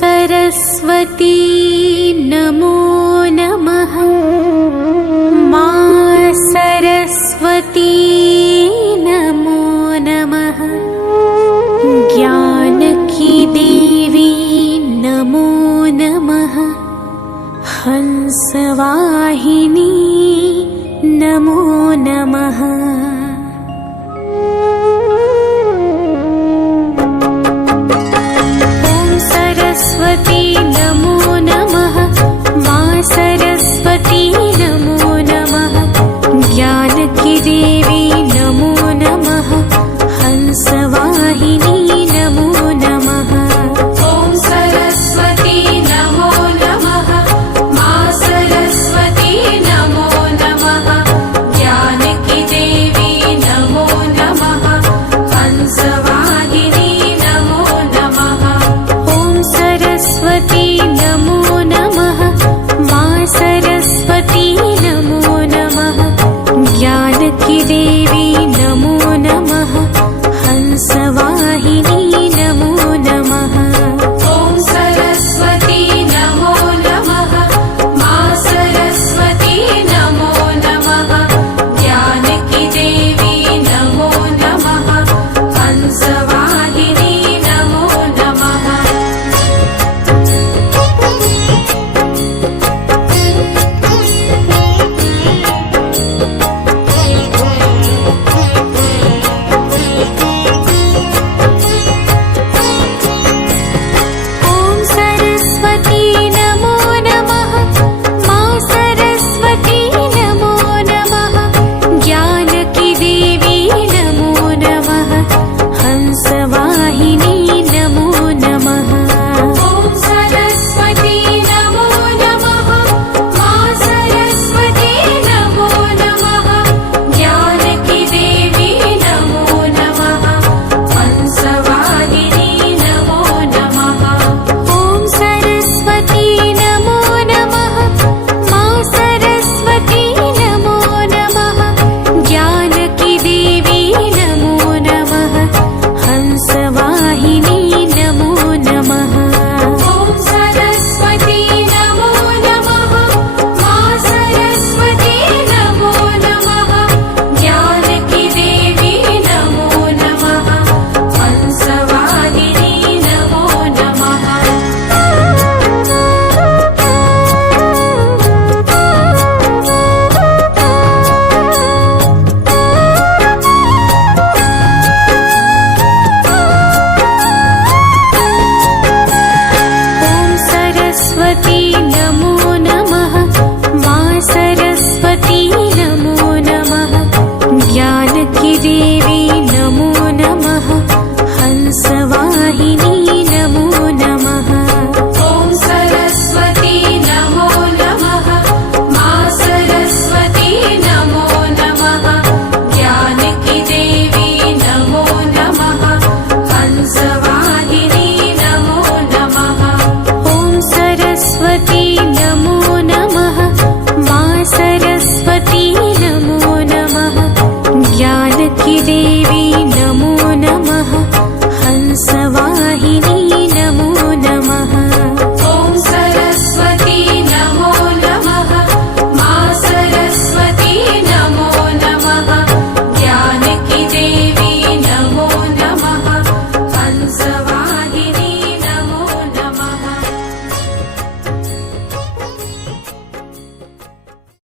सरस्वती नमो नमः। मा सरस्वती नमो नमः। ज्ञान की देवी नमो नमः। हंसवाहिनी नमो नमः। ॐ सरस्वती नमो नमः। मा सरस्वती नमो नमः। ज्ञान की देवी नमो नमः। हंसवाहिनी नमो नमः। ॐ सरस्वती नमो नमः। मा सरस्वती नमो नमः। ज्ञान की देवी नमो नमः। हंसवाहिनी नमो नमः। ॐ सरस्वती नमो नमः। मा सरस्वती नमो नमः। ज्ञान की देवी नमो नमः। हंसवाहिनी नमो नमः। ॐ सरस्वती नमो नमः। मा सरस्वती नमो नमः। ज्ञान की देवी नमो नमः। हंसवाहिनी नमो नमः। ॐ सरस्वती नमो नमः। मा सरस्वती नमो नमः। ज्ञान की देवी नमो नमः। हंसवाहिनी नमो नमः। ॐ सरस्वती नमो नमः। मा सरस्वती नमो नमः। ज्ञान की देवी नमो नमः। हंसवाहिनी नमो नमः। ॐ सरस्वती नमो नमः। मा सरस्वती नमो नमः। ज्ञान की देवी नमो नमः। हंसवाहिनी नमो नमः। ॐ सरस्वती नमो नमः। मा सरस्वती नमो नमः। ज्ञान की देवी नमो नमः। हंसवाहिनी नमो नमः। ॐ सरस्वती नमो नमः। मा सरस्वती नमो नमः। ज्ञान की देवी नमो नमः। हंसवाहिनी नमो नमः। ॐ सरस्वती नमो नमः। मा सरस्वती नमो नमः। ज्ञान की देवी नमो नमः। हंसवाहिनी नमो नमः। ॐ सरस्वती नमो नमः। मा सरस्वती नमो नमः। ज्ञान की देवी